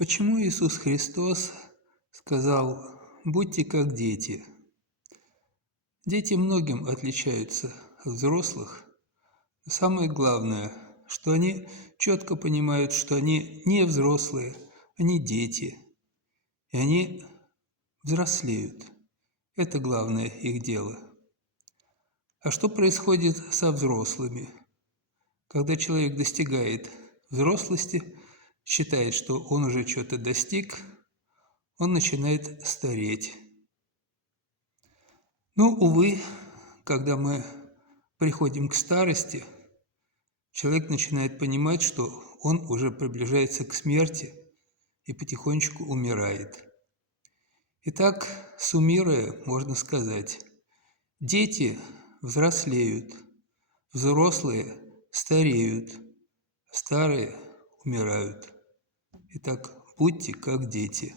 Почему Иисус Христос сказал: «Будьте как дети»? Дети многим отличаются от взрослых. Но самое главное, что они четко понимают, что они не взрослые, они дети, и они взрослеют. Это главное их дело. А что происходит со взрослыми? Когда человек достигает взрослости, считает, что он уже что-то достиг, он начинает стареть. Но, увы, когда мы приходим к старости, человек начинает понимать, что он уже приближается к смерти и потихонечку умирает. Итак, суммируя, можно сказать, дети взрослеют, взрослые стареют, старые умирают. Итак, будьте как дети.